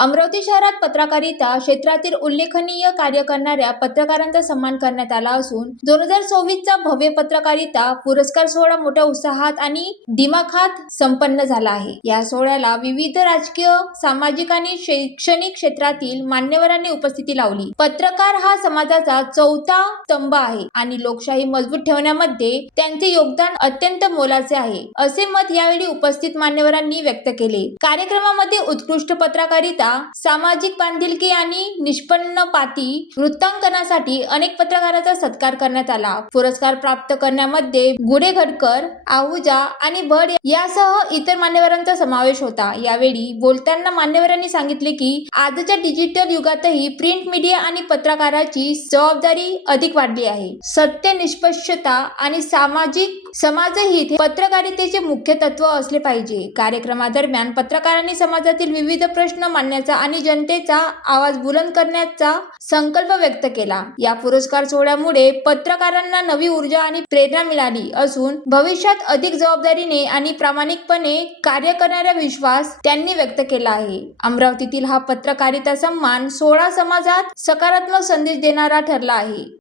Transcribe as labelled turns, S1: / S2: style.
S1: अमरावती शहरात पत्रकारिता क्षेत्रातील उल्लेखनीय कार्य करणाऱ्या पत्रकारांचा सन्मान करण्यात आला असून दोन हजार सव्वीसचा भव्य पत्रकारिता पुरस्कार सोहळा मोठ्या उत्साहात आणि दिमाखात संपन्न झाला आहे. या सोहळ्याला विविध राजकीय सामाजिक आणि शैक्षणिक क्षेत्रातील मान्यवरांनी उपस्थिती लावली. पत्रकार हा समाजाचा चौथा स्तंभ आहे आणि लोकशाही मजबूत ठेवण्यामध्ये त्यांचे योगदान अत्यंत मोलाचे आहे असे मत यावेळी उपस्थित मान्यवरांनी व्यक्त केले. कार्यक्रमामध्ये उत्कृष्ट पत्रकारिता सामाजिक बांधिलकी आणि निष्पन्न पाती वृत्तांकनासाठी अनेक पत्रकारांचा सत्कार करण्यात आला. पुरस्कार प्राप्त करण्यामध्ये गुडेघडकर आहुजा आणि भड यासह इतर मान्यवरांचा समावेश होता. यावेळी बोलताना मान्यवरांनी सांगितले की आजच्या डिजिटल युगातही प्रिंट मीडिया आणि पत्रकाराची जबाबदारी अधिक वाढली आहे. सत्य निष्पक्षता आणि सामाजिक समाजहित हे पत्रकारितेचे मुख्य तत्व असले पाहिजे. कार्यक्रमादरम्यान पत्रकारांनी समाजातील विविध प्रश्न आणण्याचा आणि जनतेचा आवाज बुलंद करण्याचा संकल्प व्यक्त केला. या पुरस्कार सोहळ्यामुळे पत्रकारांना नवी ऊर्जा आणि प्रेरणा मिळाली असून भविष्यात अधिक जबाबदारीने आणि प्रामाणिकपणे कार्य करणारा विश्वास त्यांनी व्यक्त केला आहे. अमरावतीतील हा पत्रकारिता सन्मान सोळा समाजात सकारात्मक संदेश देणारा ठरला आहे.